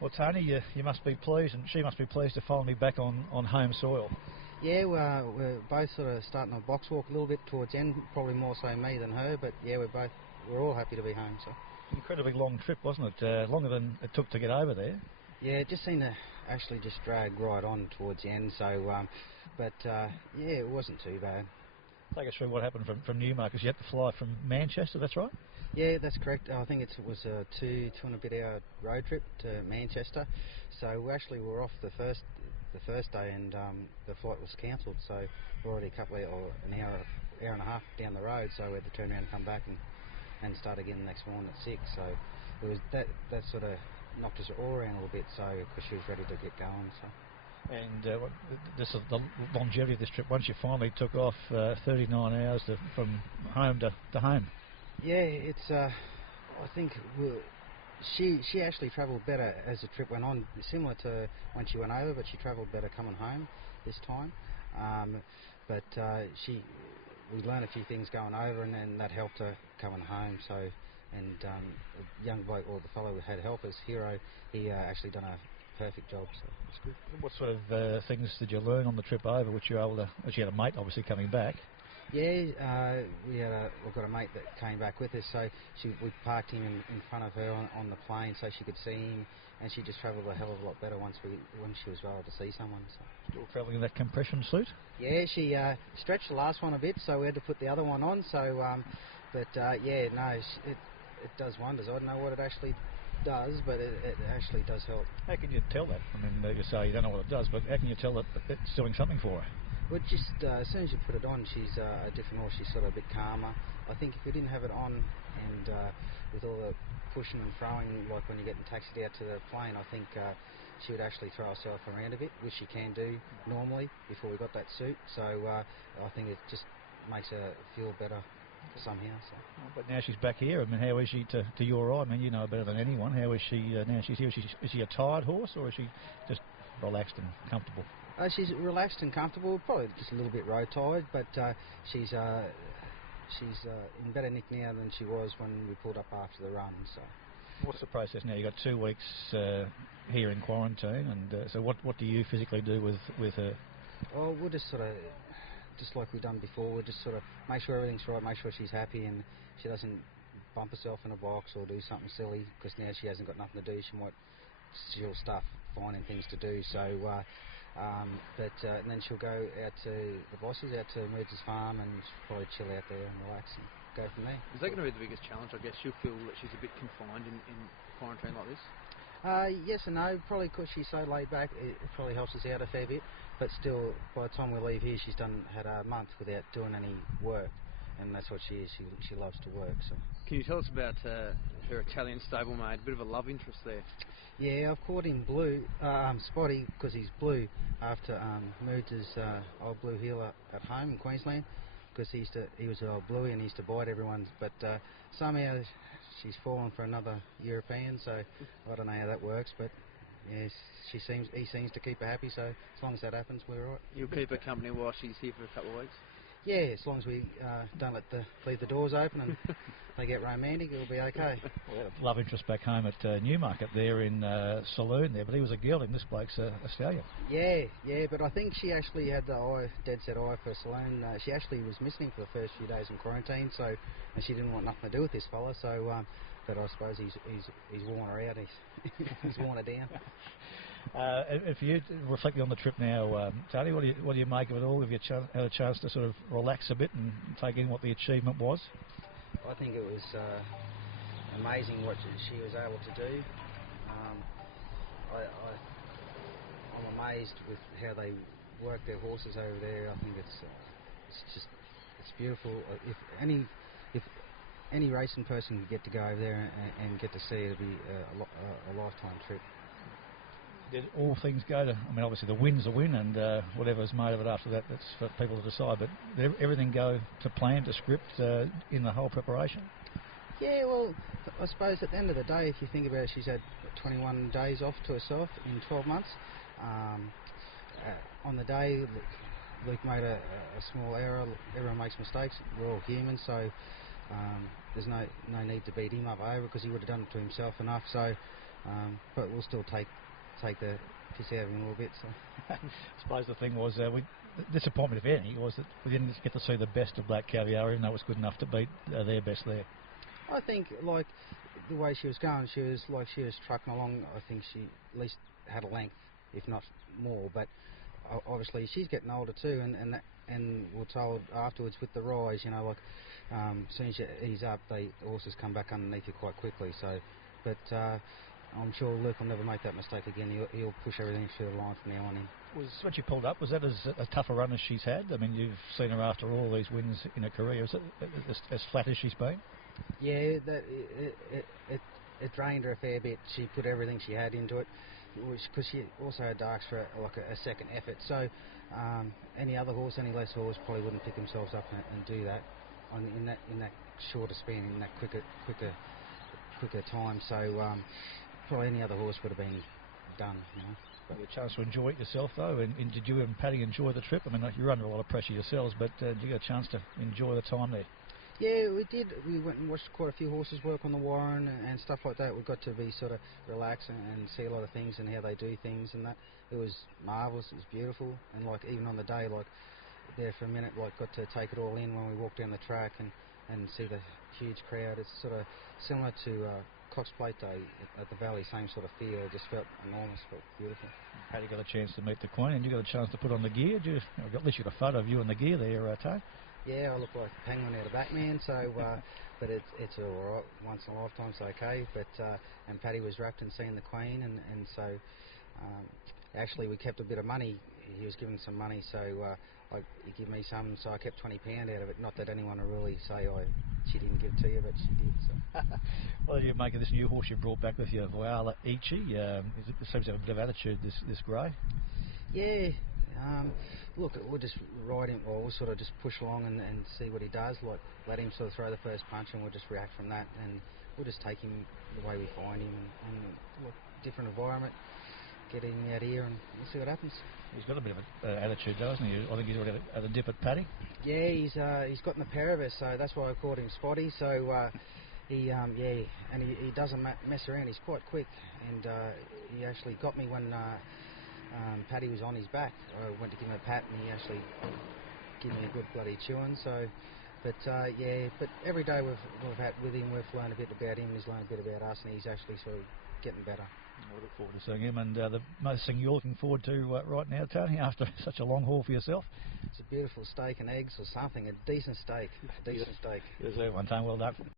Well, Tony, you must be pleased, and she must be pleased to finally be back on home soil. Yeah, we're both sort of starting a box walk a little bit towards the end, probably more so me than her, but yeah, we're all happy to be home. So Incredibly long trip, wasn't it? Longer than it took to get over there. Yeah, it just seemed to actually just drag right on towards the end. So, yeah, it wasn't too bad. Take us through what happened from Newmarket. You had to fly from Manchester, that's right? Yeah, that's correct. I think it was a two and a bit hour road trip to Manchester. So we actually were off the first day, and the flight was cancelled. So we're already an hour and a half down the road. So we had to turn around and come back and start again the next morning at 6. So it was that sort of knocked us all around a little bit. So because she was ready to get going. So. And this is the longevity of this trip. Once you finally took off, 39 hours from home to home. Yeah, it's. I think she actually travelled better as the trip went on, similar to when she went over, but she travelled better coming home this time. We learned a few things going over, and then that helped her coming home. So, and the young bloke, or the fellow who had helpers, Hero, he actually done a perfect job, so it's good. What sort of things did you learn on the trip over, which you were able to... She had a mate, obviously, coming back. Yeah, we've got a mate that came back with us, so we parked him in front of her on the plane so she could see him, and she just travelled a hell of a lot better when she was able to see someone. So. Still travelling in that compression suit? Yeah, she stretched the last one a bit, so we had to put the other one on, so, yeah, no, it does wonders. I don't know what it actually does, but it actually does help. How can you tell that? I mean, you say you don't know what it does, but how can you tell that it's doing something for her? Well, just as soon as you put it on, she's a different horse. She's sort of a bit calmer. I think if we didn't have it on, and with all the pushing and throwing, like when you're getting taxied out to the plane, I think she would actually throw herself around a bit, which she can do normally before we got that suit. So I think it just makes her feel better somehow. So. But now she's back here. I mean, how is she to your eye? I mean, you know better than anyone. How is she now she's here? Is she a tired horse, or is she just relaxed and comfortable? She's relaxed and comfortable, probably just a little bit road tired, but she's in better nick now than she was when we pulled up after the run. So. What's the process now? You've got 2 weeks here in quarantine, and so what do you physically do with her? Well, we'll just sort of, just like we've done before, we'll just sort of make sure everything's right, make sure she's happy and she doesn't bump herself in a box or do something silly, because now she hasn't got nothing to do. She'll start finding things to do. So, and then she'll go out to the bosses, out to Moody's farm, and she'll probably chill out there and relax and go from there. Is that going to be the biggest challenge? I guess she'll feel that she's a bit confined in quarantine like this? Yes and no. Probably because she's so laid back, it probably helps us out a fair bit. But still, by the time we leave here, she's had a month without doing any work, and that's what she is. She loves to work. So. Can you tell us about her Italian stablemate? A bit of a love interest there. Yeah, I've caught him blue, Spotty, because he's blue after Moods' old blue heeler at home in Queensland, because he was an old bluey and he used to bite everyone. But somehow she's fallen for another European, so I don't know how that works, but. Yes, he seems to keep her happy, so as long as that happens, we're all right. You'll keep her company while she's here for a couple of weeks? Yeah, as long as we don't leave the doors open and they get romantic, it'll be okay. We had a love interest back home at Newmarket there in Saloon there, but he was a girl, and this bloke's a stallion. Yeah, but I think she actually had the dead set eye for Saloon. She actually was missing for the first few days in quarantine, and she didn't want nothing to do with this fella, so... but I suppose he's worn her out. He's worn her down. If you reflecting on the trip now, Tony, what do you make of it all? Have you had a chance to sort of relax a bit and take in what the achievement was? I think it was amazing what she was able to do. I'm amazed with how they work their horses over there. I think it's beautiful. If any racing person could get to go over there and get to see it, it'd be a lifetime trip. Did all things go to... I mean, obviously the win's a win, and whatever's made of it after that, that's for people to decide, but did everything go to plan, to script, in the whole preparation? Yeah, well, I suppose at the end of the day, if you think about it, she's had 21 days off to herself in 12 months. On the day, Luke made a small error. Everyone makes mistakes. We're all human, so... there's no need to beat him up over, because he would have done it to himself enough. So but we'll still take the piss out of him a little bit. So. I suppose the thing was, the disappointment, if any, was that we didn't get to see the best of Black Caviar, even though it was good enough to beat their best there. I think, like, the way she was going, she was trucking along. I think she at least had a length, if not more. But obviously she's getting older too, and we're told afterwards with the rise, you know, like as soon as you ease up, the horses come back underneath you quite quickly. So, but I'm sure Luke will never make that mistake again. He'll push everything through the line from now on in. When she pulled up, was that as tough a run as she's had? I mean, you've seen her after all these wins in her career. Is it as flat as she's been? Yeah, it drained her a fair bit. She put everything she had into it, because she also had darks for a second effort. So any other horse, any less horse, probably wouldn't pick themselves up and do that in that shorter span, in that quicker time. So probably any other horse would have been done. You know. You had a chance to enjoy it yourself, though, and did you and Paddy enjoy the trip? I mean, you're under a lot of pressure yourselves, but did you get a chance to enjoy the time there? Yeah, we did. We went and watched quite a few horses work on the Warren and stuff like that. We got to be sort of relaxed and see a lot of things and how they do things and that. It was marvellous. It was beautiful. And like even on the day, like there for a minute, like got to take it all in when we walked down the track and see the huge crowd. It's sort of similar to Cox Plate Day at the Valley, same sort of feel. It just felt enormous, felt beautiful. Paddy got a chance to meet the Queen, and you got a chance to put on the gear. At least you got a photo of you in the gear there, Tone. Yeah, I look like a penguin out of Batman, so but it's all right, once in a lifetime, so okay. But and Paddy was wrapped in seeing the Queen, and so actually we kept a bit of money. He was giving some money, so he gave me some, so I kept £20 out of it. Not that anyone will really say she didn't give to you, but she did. So. Well, you're making this new horse you brought back with you, Voila Ici. It seems to have a bit of attitude, this grey. Yeah. Look, we'll just ride him, or we'll sort of just push along and see what he does. Like, let him sort of throw the first punch, and we'll just react from that. And we'll just take him the way we find him, and look, different environment, get him out here, and we'll see what happens. He's got a bit of an attitude, doesn't he? I think he's already had a dip at Paddy. Yeah, he's gotten the pair of us, so that's why I called him Spotty. So he doesn't mess around. He's quite quick, and he actually got me when. Paddy was on his back. I went to give him a pat and he actually gave me a good bloody chewing. So, but every day we've had with him, we've learned a bit about him, and he's learned a bit about us, and he's actually sort of getting better. I look forward to seeing him. And the most thing you're looking forward to right now, Tony, after such a long haul for yourself? It's a beautiful steak and eggs or something, a decent steak. Deserve one, Tony. Well done.